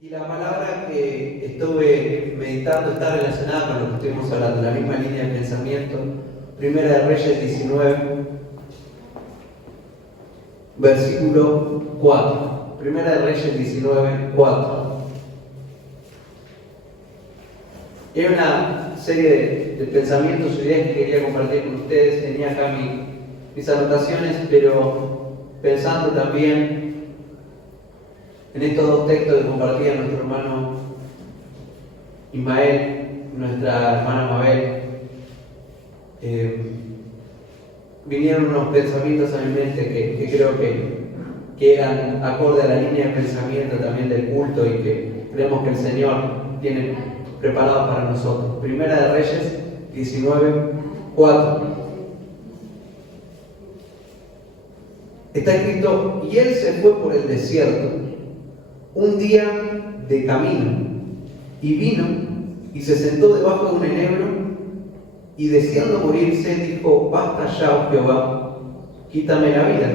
Y la palabra que estuve meditando está relacionada con lo que estuvimos hablando, la misma línea de pensamiento. Primera de Reyes 19, versículo 4. Primera de Reyes 19, 4. Y hay una serie de pensamientos y ideas que quería compartir con ustedes. Tenía acá mis anotaciones, pero pensando también en estos dos textos que compartía nuestro hermano Ismael, nuestra hermana Mabel, vinieron unos pensamientos a mi mente que creo que eran acorde a la línea de pensamiento también del culto y que creemos que el Señor tiene preparado para nosotros. Primera de Reyes 19, 4. Está escrito: y él se fue por el desierto un día de camino, y vino y se sentó debajo de un enebro, y deseando morirse dijo: basta ya, oh Jehová, quítame la vida,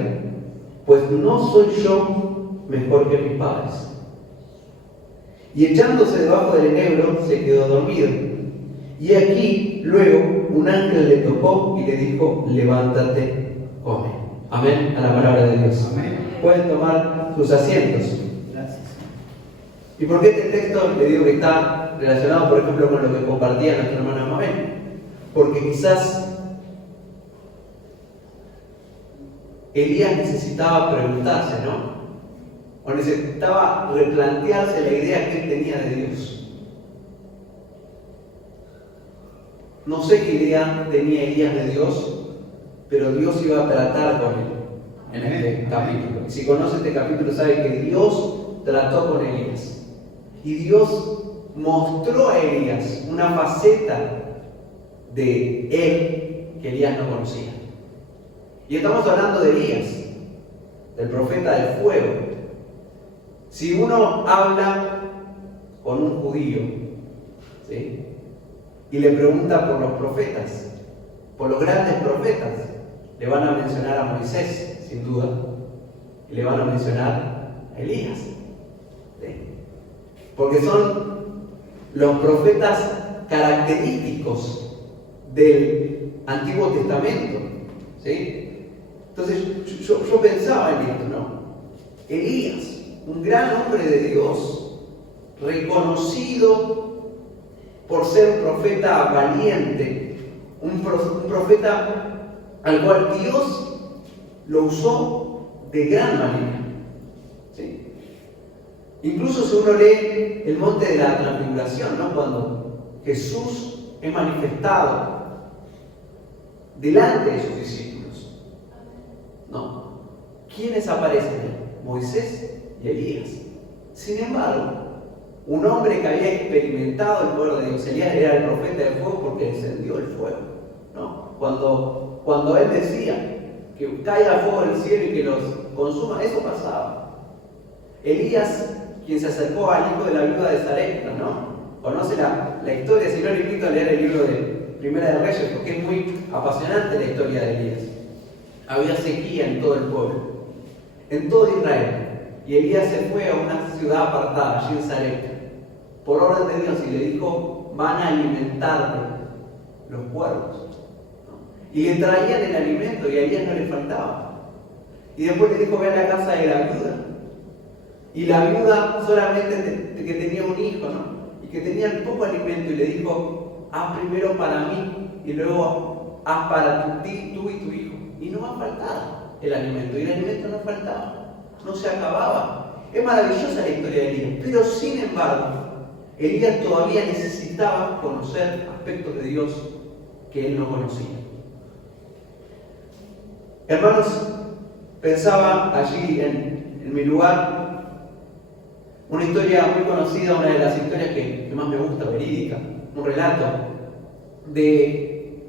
pues no soy yo mejor que mis padres. Y echándose debajo del enebro se quedó dormido. Y aquí luego un ángel le tocó y le dijo: levántate, come. Amén, a la palabra de Dios. Amén. Pueden tomar sus asientos. Gracias. ¿Y por qué este texto le digo que está relacionado, por ejemplo, con lo que compartía nuestra hermana Mabel? Porque quizás Elías necesitaba preguntarse, ¿no? O necesitaba replantearse la idea que él tenía de Dios. No sé qué idea tenía Elías de Dios, pero Dios iba a tratar con él en este capítulo. Y si conoce este capítulo sabe que Dios trató con Elías. Y Dios mostró a Elías una faceta de él que Elías no conocía. Y estamos hablando de Elías, del profeta del fuego. Si uno habla con un judío, ¿sí?, y le pregunta por los profetas, por los grandes profetas, le van a mencionar a Moisés, sin duda, y le van a mencionar a Elías, ¿sí?, porque son los profetas característicos del Antiguo Testamento, ¿sí? Entonces yo pensaba en esto, ¿no? Elías, un gran hombre de Dios, reconocido por ser un profeta valiente, un profeta al cual Dios lo usó de gran manera, ¿sí? Incluso si uno lee el monte de la transfiguración, ¿no?, cuando Jesús es manifestado delante de sus discípulos, ¿no?, ¿quiénes aparecen? Moisés y Elías. Sin embargo, un hombre que había experimentado el poder de Dios, Elías era el profeta de fuego porque encendió el fuego, ¿no? Cuando él decía que caiga fuego del cielo y que los consuma, eso pasaba. Elías, quien se acercó al hijo de la viuda de Sarepta, ¿no? Conoce la historia, si no le invito a leer el libro de Primera de Reyes, porque es muy apasionante la historia de Elías. Había sequía en todo el pueblo, en todo Israel, y Elías se fue a una ciudad apartada, allí en Sarepta, por orden de Dios, y le dijo: van a alimentarte los cuervos, ¿no? Y le traían el alimento y a Elías no le faltaba. Y después le dijo: ve a la casa de la viuda. Y la viuda solamente que tenía un hijo, ¿no?, y que tenía poco alimento, y le dijo: haz primero para mí y luego haz para tú y tu hijo. Y no va a faltar el alimento, y el alimento no faltaba, no se acababa. Es maravillosa la historia de Elías, pero sin embargo, Elías todavía necesitaba conocer aspectos de Dios que él no conocía. Hermanos, pensaba allí en mi lugar una historia muy conocida, una de las historias que más me gusta, verídica, un relato de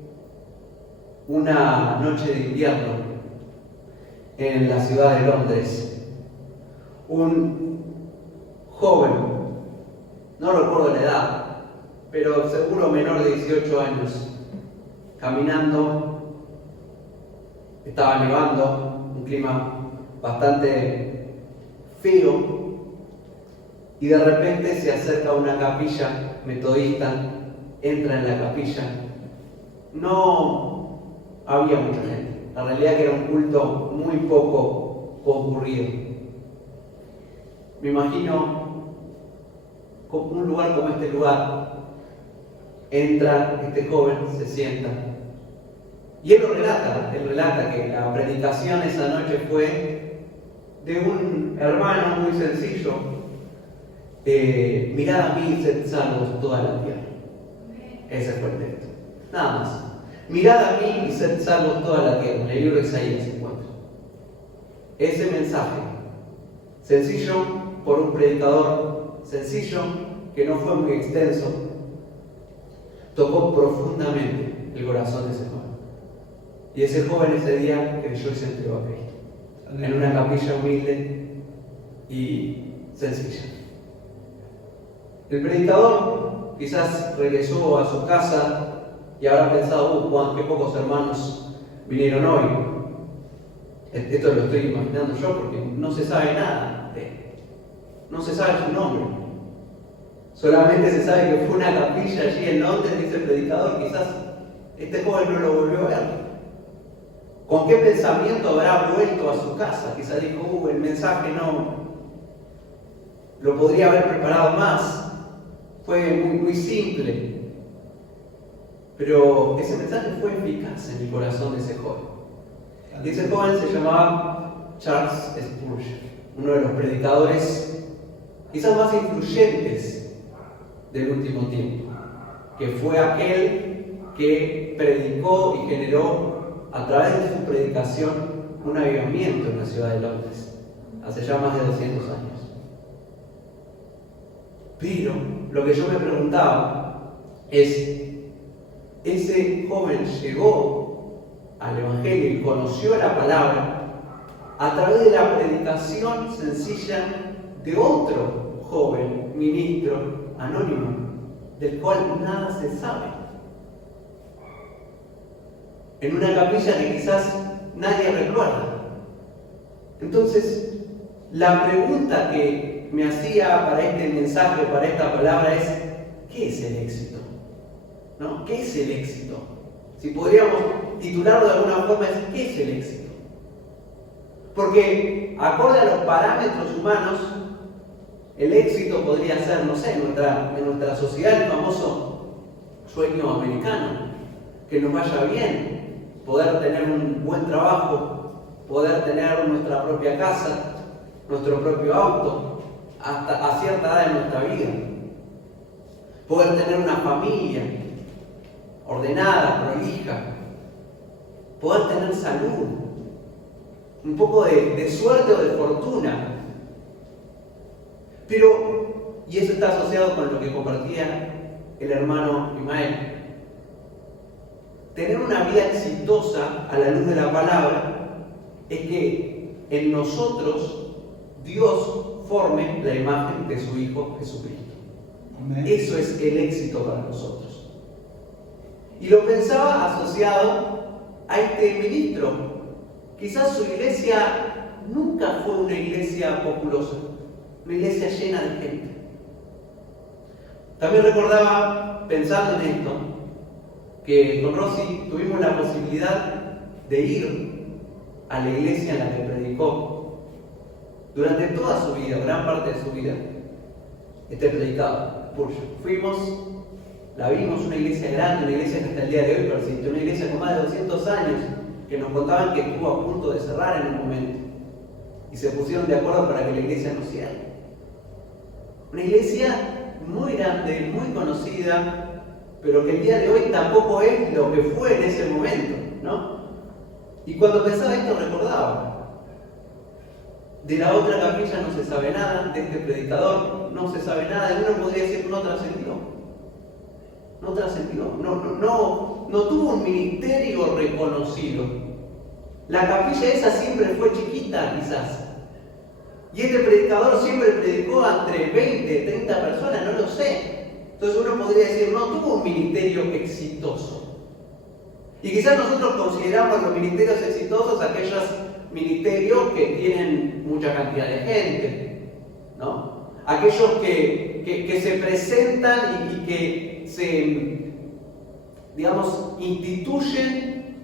una noche de invierno en la ciudad de Londres. Un joven, no recuerdo la edad, pero seguro menor de 18 años, caminando, estaba nevando, un clima bastante feo, y de repente se acerca a una capilla metodista, entra en la capilla. No había mucha gente. La realidad que era un culto muy poco concurrido. Me imagino un lugar como este lugar. Entra este joven, se sienta. Y él relata que la predicación esa noche fue de un hermano muy sencillo. Mirad a mí y sed salvos toda la tierra. Ese fue el texto. Nada más. Mirad a mí y sed salvos toda la tierra. En el libro de Isaías se encuentra. Ese mensaje, sencillo por un predicador sencillo, que no fue muy extenso, tocó profundamente el corazón de ese joven. Y ese joven ese día creyó y se entregó a Cristo. En una capilla humilde y sencilla. El predicador quizás regresó a su casa y habrá pensado, Juan, qué pocos hermanos vinieron hoy. Esto lo estoy imaginando yo porque no se sabe nada de él. No se sabe su nombre. Solamente se sabe que fue una capilla allí en Londres, dice el predicador. Quizás este joven no lo volvió a ver. ¿Con qué pensamiento habrá vuelto a su casa? Quizás dijo, el mensaje no lo podría haber preparado más. Fue muy simple. Pero ese mensaje fue eficaz en el corazón de ese joven. Y ese joven se llamaba Charles Spurgeon, uno de los predicadores quizás más influyentes del último tiempo, que fue aquel que predicó y generó a través de su predicación un avivamiento en la ciudad de Londres, hace ya más de 200 años. Pero lo que yo me preguntaba es, ese joven llegó al Evangelio y conoció la palabra a través de la predicación sencilla de otro joven ministro anónimo, del cual nada se sabe. En una capilla que quizás nadie recuerda. Entonces, la pregunta que me hacía para este mensaje, para esta palabra es, ¿qué es el éxito? ¿No? ¿Qué es el éxito? Si podríamos titularlo de alguna forma, es ¿qué es el éxito? Porque, acorde a los parámetros humanos, el éxito podría ser, no sé, en nuestra sociedad el famoso sueño americano, que nos vaya bien, poder tener un buen trabajo, poder tener nuestra propia casa, nuestro propio auto, hasta a cierta edad de nuestra vida, poder tener una familia ordenada, prolija, poder tener salud, un poco de suerte o de fortuna. Pero, y eso está asociado con lo que compartía el hermano Imael, tener una vida exitosa a la luz de la palabra es que en nosotros Dios forme la imagen de su Hijo Jesucristo. Amén. Eso es el éxito para nosotros. Y lo pensaba asociado a este ministro. Quizás su iglesia nunca fue una iglesia populosa, una iglesia llena de gente. También recordaba, pensando en esto, que con Rosy tuvimos la posibilidad de ir a la iglesia en la que predicó durante toda su vida, gran parte de su vida, este predicado. Fuimos, la vimos, una iglesia grande, una iglesia que hasta el día de hoy persiste, una iglesia con más de 200 años, que nos contaban que estuvo a punto de cerrar en un momento, y se pusieron de acuerdo para que la iglesia no cierre. Una iglesia muy grande, muy conocida, pero que el día de hoy tampoco es lo que fue en ese momento, ¿no? Y cuando pensaba esto recordaba, de la otra capilla no se sabe nada, de este predicador no se sabe nada, y uno podría decir no trascendió. No trascendió, no tuvo un ministerio reconocido. La capilla esa siempre fue chiquita quizás. Y este predicador siempre predicó entre 20, 30 personas, no lo sé. Entonces uno podría decir, no tuvo un ministerio exitoso. Y quizás nosotros consideramos los ministerios exitosos aquellos ministerios que tienen mucha cantidad de gente, ¿no? aquellos que se presentan y que se, digamos, instituyen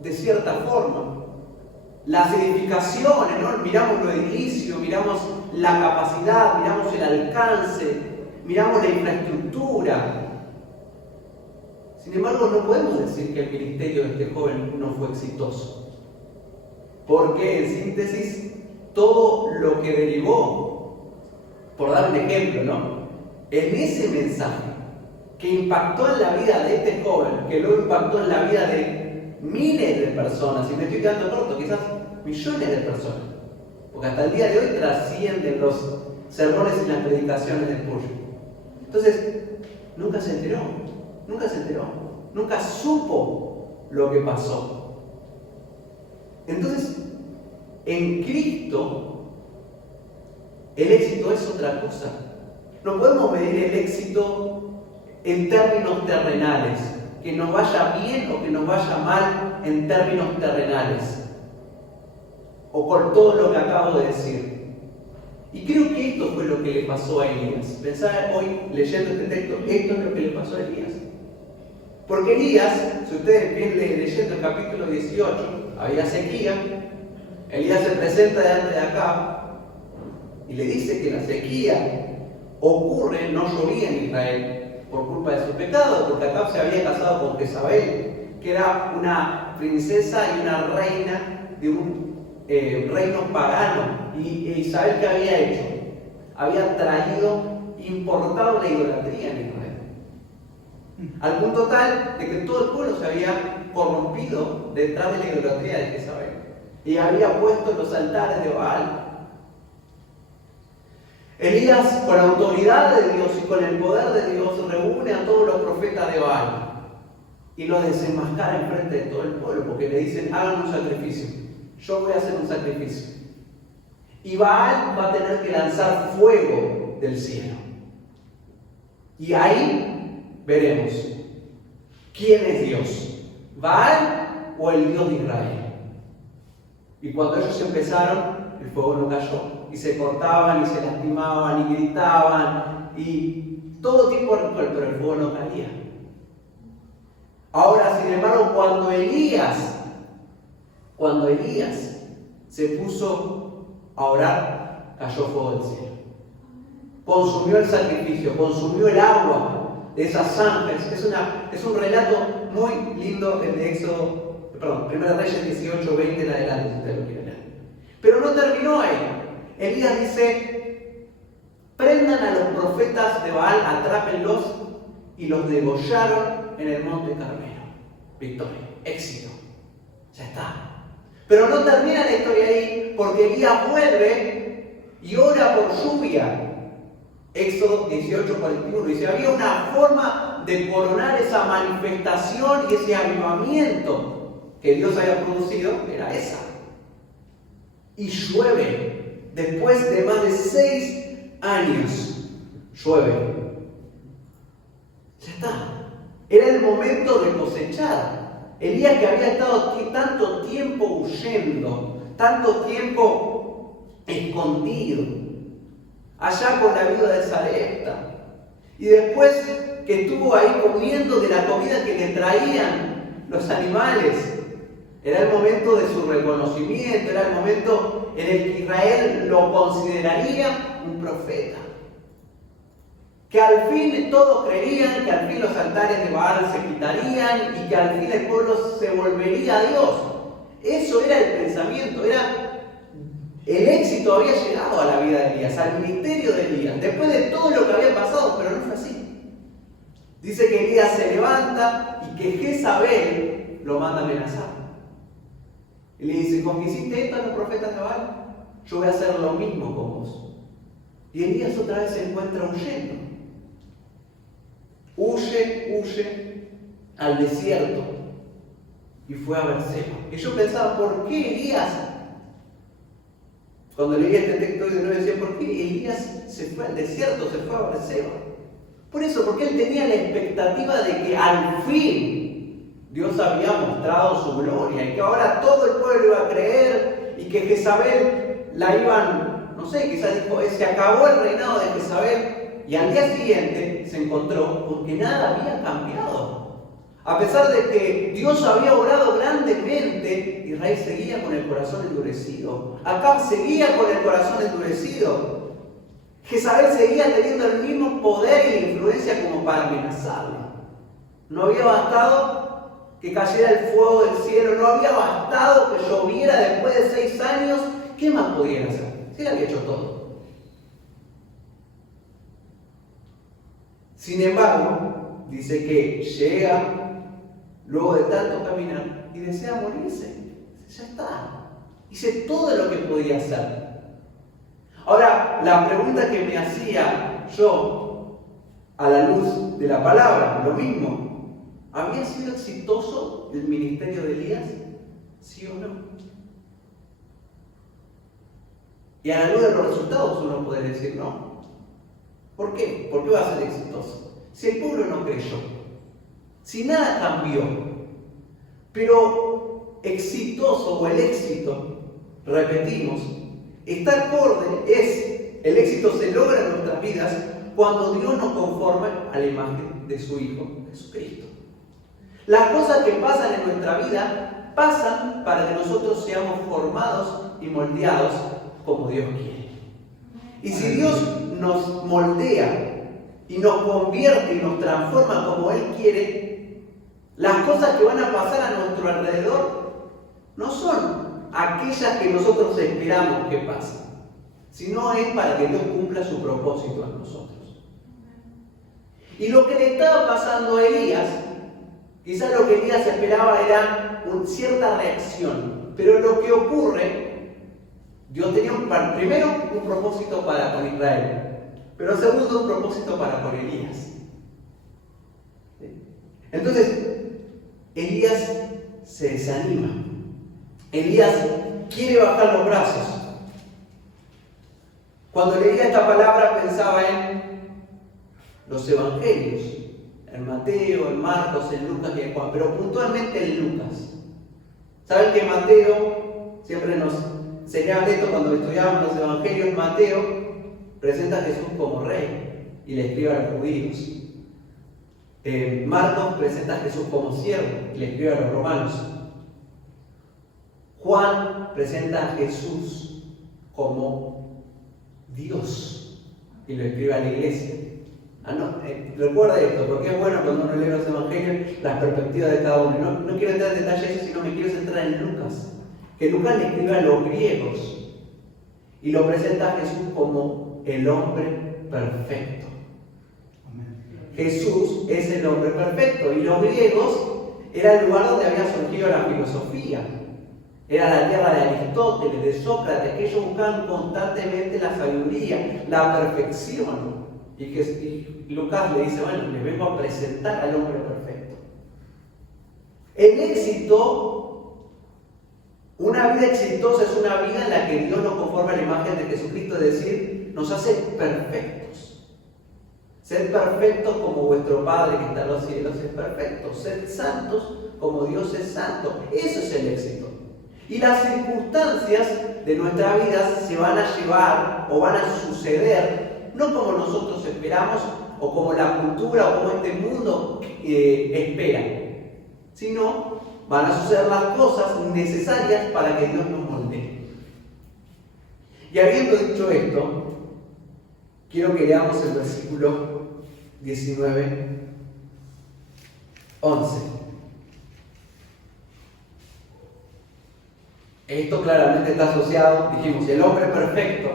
de cierta forma. Las edificaciones, ¿no? Miramos lo edilicio, miramos la capacidad, miramos el alcance, miramos la infraestructura. Sin embargo, no podemos decir que el ministerio de este joven no fue exitoso. Porque, en síntesis, todo lo que derivó, por dar un ejemplo, ¿no? En ese mensaje que impactó en la vida de este joven, que luego impactó en la vida de miles de personas, y me estoy quedando corto, quizás millones de personas, porque hasta el día de hoy trascienden los sermones y las predicaciones de Spurgeon. Entonces, nunca se enteró, nunca supo lo que pasó. Entonces, en Cristo, el éxito es otra cosa. No podemos medir el éxito en términos terrenales, que nos vaya bien o que nos vaya mal en términos terrenales, o por todo lo que acabo de decir. Y creo que esto fue lo que le pasó a Elías. Pensaba hoy, leyendo este texto, esto es lo que le pasó a Elías. Porque Elías, si ustedes vienen leyendo el capítulo 18, había sequía. Elías se presenta delante de Acab y le dice que la sequía ocurre, no llovía en Israel por culpa de su pecado, porque Acab se había casado con Jezabel, que era una princesa y una reina de un reino pagano. Y Isabel, ¿qué había hecho? Había importado la idolatría en Israel, al punto tal de que todo el pueblo se había corrompido detrás de la idolatría de Jezabel y había puesto los altares de Baal. Elías, con la autoridad de Dios y con el poder de Dios, reúne a todos los profetas de Baal y los desenmascara en frente de todo el pueblo, porque le dicen: hagan un sacrificio, yo voy a hacer un sacrificio. Y Baal va a tener que lanzar fuego del cielo. Y ahí veremos quién es Dios, Baal o el Dios de Israel. Y cuando ellos empezaron, el fuego no cayó, y se cortaban y se lastimaban y gritaban y todo tipo de ritual, pero el fuego no caía. Ahora, sin embargo, cuando Elías se puso a orar, cayó fuego del cielo. Consumió el sacrificio, consumió el agua de esas zanjas. Es un relato muy lindo el de Éxodo, Primera Reyes 18, 20 en adelante, si ustedes lo quieren leer. Pero no terminó ahí. Elías dice: prendan a los profetas de Baal, atrápenlos, y los degollaron en el monte Carmelo. Victoria, éxito, ya está. Pero no termina la historia ahí, porque Elías vuelve y ora por lluvia. Éxodo 18, 41. Dice: había una forma de coronar esa manifestación y ese avivamiento que Dios había producido, era esa. Y llueve. Después de más de 6 años, llueve. Ya está. Era el momento de cosechar. Elías, que había estado tanto tiempo huyendo, tanto tiempo escondido, allá con la viuda de Sarepta, y después que estuvo ahí comiendo de la comida que le traían los animales, era el momento de su reconocimiento, era el momento en el que Israel lo consideraría un profeta. Que al fin todos creerían, que al fin los altares de Baal se quitarían y que al fin el pueblo se volvería a Dios. Eso era el pensamiento, el éxito había llegado a la vida de Elías, al ministerio de Elías, después de todo lo que había pasado, pero no fue así. Dice que Elías se levanta y que Jezabel lo manda a amenazar. Y le dice: ¿con qué hiciste esto a los profetas de Baal? Yo voy a hacer lo mismo con vos. Y Elías otra vez se encuentra huyendo. Huye al desierto y fue a Berseba. Y yo pensaba: ¿por qué Elías? Cuando leía este texto de nuevo decía: ¿por qué Elías se fue al desierto, se fue a Berseba? Por eso, porque él tenía la expectativa de que al fin Dios había mostrado su gloria y que ahora todo el pueblo iba a creer y que Jezabel la iban, no sé, quizás dijo, se acabó el reinado de Jezabel, y al día siguiente se encontró con que nada había cambiado. A pesar de que Dios había obrado grandemente, Israel seguía con el corazón endurecido. Acab seguía con el corazón endurecido. Jezabel seguía teniendo el mismo poder y la influencia como para amenazarle. No había bastado que cayera el fuego del cielo, no había bastado que lloviera después de 6 años. ¿Qué más podían hacer? Se le había hecho todo. Sin embargo, dice que llega luego de tanto caminar y desea morirse. Ya está. Hice todo lo que podía hacer. Ahora, la pregunta que me hacía yo a la luz de la palabra, lo mismo. ¿Había sido exitoso el ministerio de Elías? ¿Sí o no? Y a la luz de los resultados uno puede decir no. ¿Por qué? ¿Por qué va a ser exitoso? Si el pueblo no creyó, si nada cambió, pero exitoso o el éxito, repetimos, está acorde, el éxito se logra en nuestras vidas cuando Dios nos conforma a la imagen de su Hijo Jesucristo. Las cosas que pasan en nuestra vida pasan para que nosotros seamos formados y moldeados como Dios quiere. Y si Dios nos moldea y nos convierte y nos transforma como Él quiere, las cosas que van a pasar a nuestro alrededor no son aquellas que nosotros esperamos que pasen, sino es para que Dios cumpla su propósito en nosotros. Y lo que le estaba pasando a Elías, quizás lo que Elías esperaba era cierta reacción, pero lo que ocurre, Dios tenía primero un propósito para con Israel, pero segundo un propósito para con Elías. Entonces, Elías se desanima. Elías quiere bajar los brazos. Cuando leía esta palabra pensaba en los evangelios, en Mateo, en Marcos, en Lucas y en Juan, pero puntualmente en Lucas. ¿Saben que Mateo, siempre nos enseñaban esto cuando estudiábamos los evangelios? Mateo presenta a Jesús como rey y le escribe a los judíos. Marcos presenta a Jesús como siervo y le escribe a los romanos. Juan presenta a Jesús como Dios y lo escribe a la iglesia. Recuerda esto, porque es bueno cuando uno lee los evangelios, las perspectivas de cada uno. No quiero entrar en detalle de eso, sino me quiero centrar en Lucas. Que Lucas le escribe a los griegos y lo presenta a Jesús como el hombre perfecto. Jesús es el hombre perfecto y los griegos era el lugar donde había surgido la filosofía. Era la tierra de Aristóteles, de Sócrates, que ellos buscaban constantemente la sabiduría, la perfección. Y Lucas le dice, bueno, les vengo a presentar al hombre perfecto. El éxito, una vida exitosa es una vida en la que Dios nos conforma a la imagen de Jesucristo, es decir, nos hace perfectos. Sed perfectos como vuestro Padre que está en los cielos es perfecto. Sed santos como Dios es santo. Eso es el éxito. Y las circunstancias de nuestra vida se van a llevar o van a suceder no como nosotros esperamos o como la cultura o como este mundo espera, sino van a suceder las cosas necesarias para que Dios nos moldee. Y habiendo dicho esto, quiero que leamos el versículo 19, 11. Esto claramente está asociado, dijimos, el hombre perfecto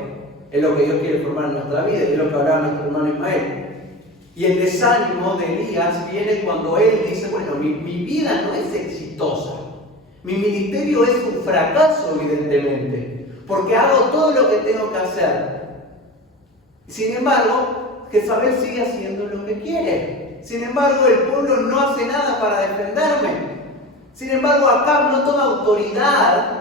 es lo que Dios quiere formar en nuestra vida, es lo que hablaba nuestro hermano Ismael. Y el desánimo de Elías viene cuando él dice, bueno, mi vida no es exitosa, mi ministerio es un fracaso evidentemente, porque hago todo lo que tengo que hacer. Sin embargo, Jezabel sigue haciendo lo que quiere. Sin embargo, el pueblo no hace nada para defenderme. Sin embargo, Acab no toma autoridad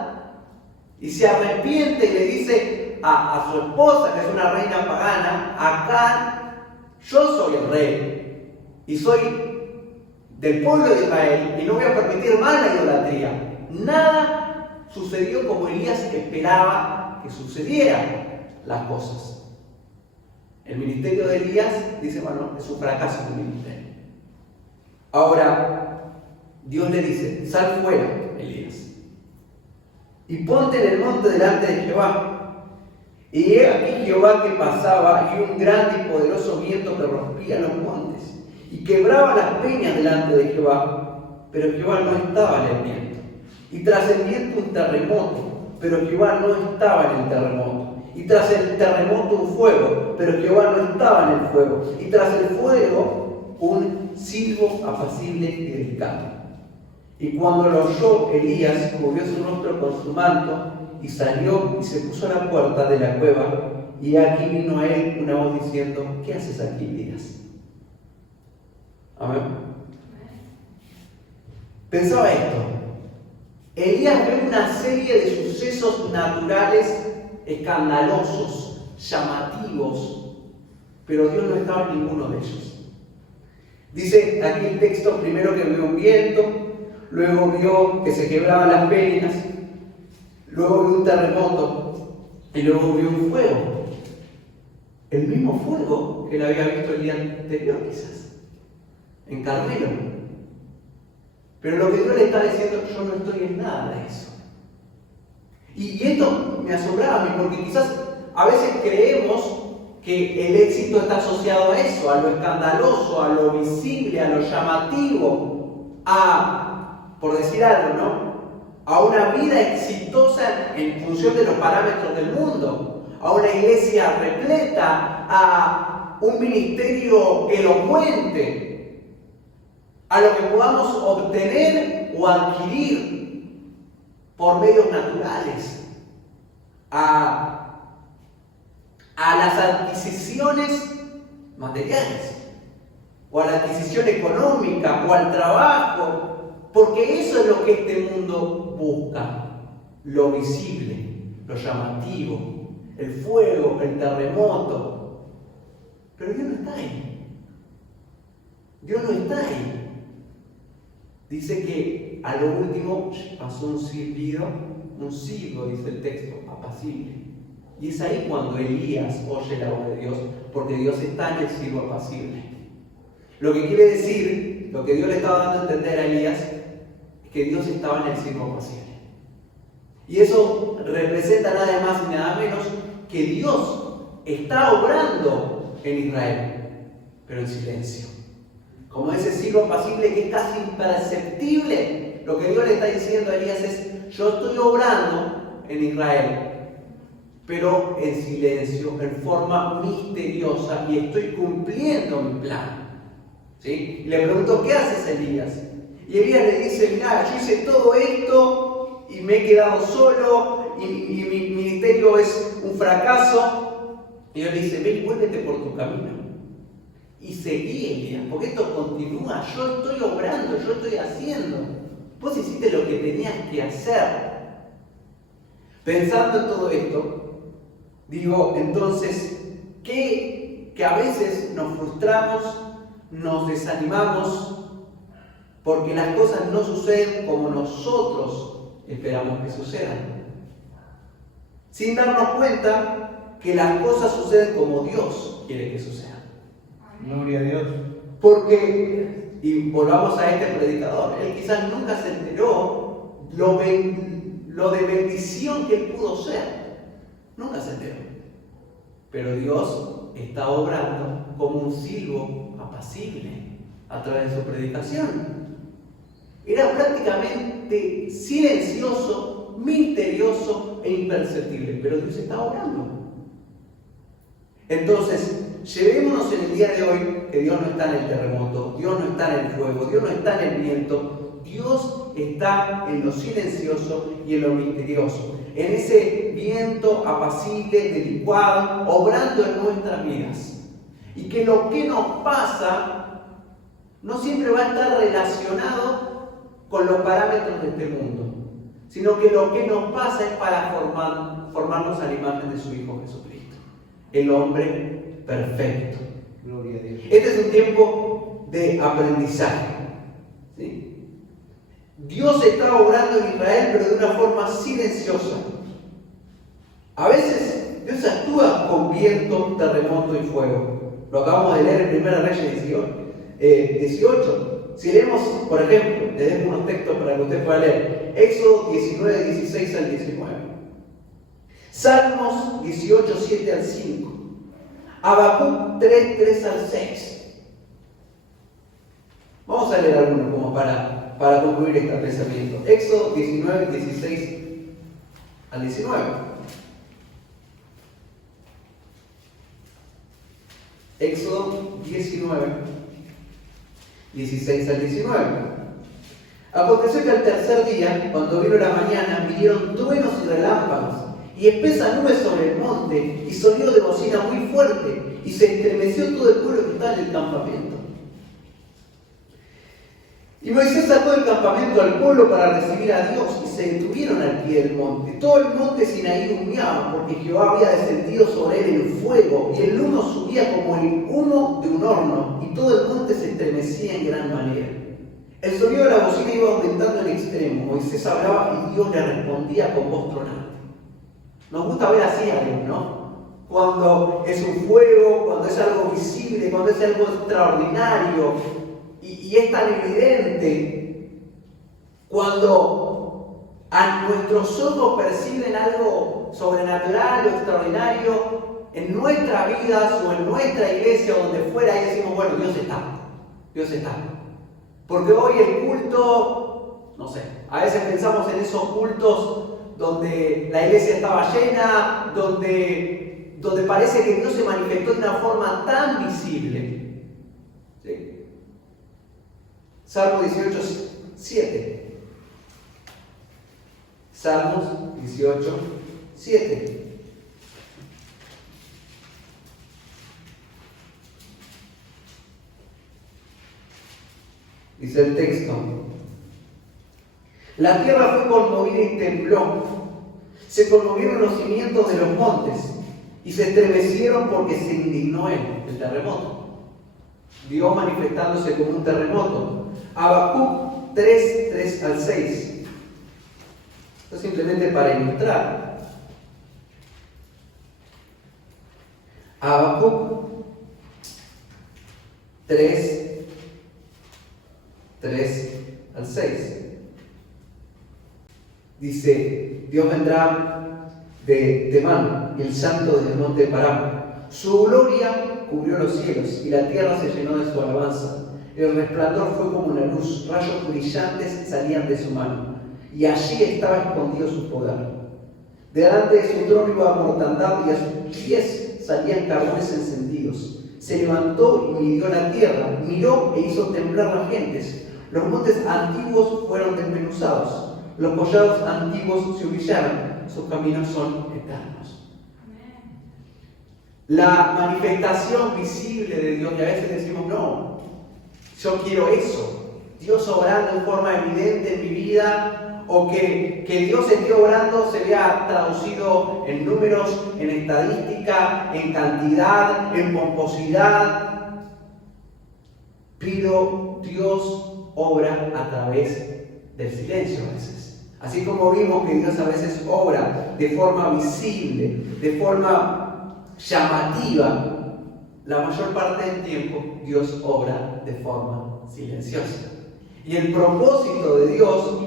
y se arrepiente y le dice a su esposa, que es una reina pagana, Acab, yo soy el rey y soy del pueblo de Israel y no voy a permitir más la idolatría. Nada sucedió como Elías esperaba que sucediera. las cosas. El ministerio de Elías, dice, bueno, es un fracaso del ministerio. Ahora, Dios le dice, sal fuera, Elías, y ponte en el monte delante de Jehová. Y he aquí Jehová que pasaba, y un grande y poderoso viento que rompía los montes, y quebraba las peñas delante de Jehová, pero Jehová no estaba en el viento. Y tras el viento un terremoto, pero Jehová no estaba en el terremoto. Y tras el terremoto un fuego, pero Jehová no estaba en el fuego. Y tras el fuego un silbo apacible y delicado. Y cuando lo oyó Elías, cubrió su rostro con su manto, y salió y se puso a la puerta de la cueva. Y aquí vino a él una voz diciendo, ¿qué haces aquí, Elías? Amén. Pensaba esto. Elías ve una serie de sucesos naturales escandalosos, llamativos, pero Dios no estaba en ninguno de ellos. Dice aquí el texto, primero que vio un viento, luego vio que se quebraban las peñas, luego vio un terremoto y luego vio un fuego. El mismo fuego que él había visto el día anterior, quizás, en Carmelo. Pero lo que Dios le está diciendo, yo no estoy en nada de eso. Y esto me asombraba a mí, porque quizás a veces creemos que el éxito está asociado a eso, a lo escandaloso, a lo visible, a lo llamativo, a, por decir algo, ¿no?, a una vida exitosa en función de los parámetros del mundo, a una iglesia repleta, a un ministerio elocuente, a lo que podamos obtener o adquirir por medios naturales, a las adquisiciones materiales, o a la adquisición económica, o al trabajo, porque eso es lo que este mundo busca, lo visible, lo llamativo, el fuego, el terremoto. Pero Dios no está ahí. Dios no está ahí. Dice que a lo último pasó un silbido, dice el texto, apacible. Y es ahí cuando Elías oye la voz de Dios, porque Dios está en el silbo apacible. Lo que quiere decir, lo que Dios le estaba dando a entender a Elías, es que Dios estaba en el silbo apacible. Y eso representa nada más y nada menos que Dios está obrando en Israel, pero en silencio. Como ese silbo apacible que es casi imperceptible, lo que Dios le está diciendo a Elías es, yo estoy obrando en Israel, pero en silencio, en forma misteriosa, y estoy cumpliendo mi plan. ¿Sí? Y le preguntó, ¿qué haces, Elías? Y Elías le dice, mira, yo hice todo esto y me he quedado solo y mi ministerio es un fracaso. Y Dios le dice, ven, vuélvete por tu camino. Y seguí, Elías, porque esto continúa. Yo estoy obrando, yo estoy haciendo. Vos hiciste lo que tenías que hacer. Pensando en todo esto, digo, entonces, que a veces nos frustramos, nos desanimamos, porque las cosas no suceden como nosotros esperamos que sucedan. Sin darnos cuenta que las cosas suceden como Dios quiere que sucedan. Gloria a Dios. Porque, y volvamos a este predicador, él quizás nunca se enteró lo de bendición que él pudo ser. Nunca se enteró. Pero Dios está obrando como un silbo apacible a través de su predicación. Era prácticamente silencioso, misterioso e imperceptible, pero Dios está obrando. Entonces, llevémonos en el día de hoy que Dios no está en el terremoto, Dios no está en el fuego, Dios no está en el viento, Dios está en lo silencioso y en lo misterioso, en ese viento apacible, delicado, obrando en nuestras vidas. Y que lo que nos pasa no siempre va a estar relacionado con los parámetros de este mundo, sino que lo que nos pasa es para formarnos a la imagen de su Hijo Jesucristo, el hombre perfecto. Gloria a Dios. Este es un tiempo de aprendizaje. ¿Sí? Dios está obrando en Israel, pero de una forma silenciosa. A veces Dios actúa con viento, terremoto y fuego. Lo acabamos de leer en 1 Reyes 18. Si leemos, por ejemplo, le dejo unos textos para que usted pueda leer. Éxodo 19, 16 al 19. Salmos 18, 7 al 5. Habacuc 3, 3 al 6. Vamos a leer algunos como para concluir este pensamiento. Éxodo 19, 16 al 19. Éxodo 19, 16 al 19. Aconteció que al tercer día, cuando vino la mañana, vinieron truenos y relámpagos, y espesa nube sobre el monte, y sonido de bocina muy fuerte, y se estremeció todo el pueblo que estaba en el campamento. Y Moisés sacó del campamento al pueblo para recibir a Dios, y se detuvieron al pie del monte. Todo el monte Sinaí humeaba, porque Jehová había descendido sobre él el fuego, y el humo subía como el humo de un horno, y todo el monte se estremecía en gran manera. El sonido de la bocina iba aumentando en extremo. Moisés hablaba y Dios le respondía con voz tronante. Nos gusta ver así a Dios, ¿no? Cuando es un fuego, cuando es algo visible, cuando es algo extraordinario y es tan evidente, cuando a nuestros ojos perciben algo sobrenatural o extraordinario en nuestras vidas o en nuestra iglesia o donde fuera, y decimos, bueno, Dios está. Porque hoy el culto, no sé, a veces pensamos en esos cultos donde la iglesia estaba llena, donde parece que Dios se manifestó de una forma tan visible. ¿Sí? Salmo 18, 7. Salmos 18, 7. Dice el texto: la tierra fue conmovida y tembló, se conmovieron los cimientos de los montes y se estremecieron porque se indignó él, el terremoto. Dios manifestándose como un terremoto. Habacuc 3, 3 al 6. Esto es simplemente para ilustrar. Habacuc 3, 3 al 6. Dice: Dios vendrá de Temán, y el santo desde el monte Parán. Su gloria cubrió los cielos, y la tierra se llenó de su alabanza. El resplandor fue como una luz, rayos brillantes salían de su mano, y allí estaba escondido su poder. Delante de su trono iba mortandad, y a sus pies salían carbones encendidos. Se levantó y midió la tierra, miró e hizo temblar las gentes. Los montes antiguos fueron desmenuzados, los collados antiguos se humillaron, sus caminos son eternos. La manifestación visible de Dios, que a veces decimos, no, yo quiero eso, Dios obrando en forma evidente en mi vida, o que Dios esté obrando se vea traducido en números, en estadística, en cantidad, en pomposidad, pero Dios obra a través del silencio a veces. Así como vimos que Dios a veces obra de forma visible, de forma llamativa, la mayor parte del tiempo Dios obra de forma silenciosa. Y el propósito de Dios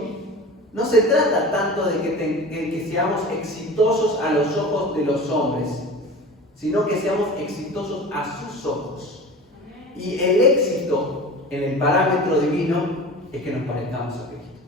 no se trata tanto de que seamos exitosos a los ojos de los hombres, sino que seamos exitosos a sus ojos. Y el éxito en el parámetro divino es que nos parezcamos a Cristo.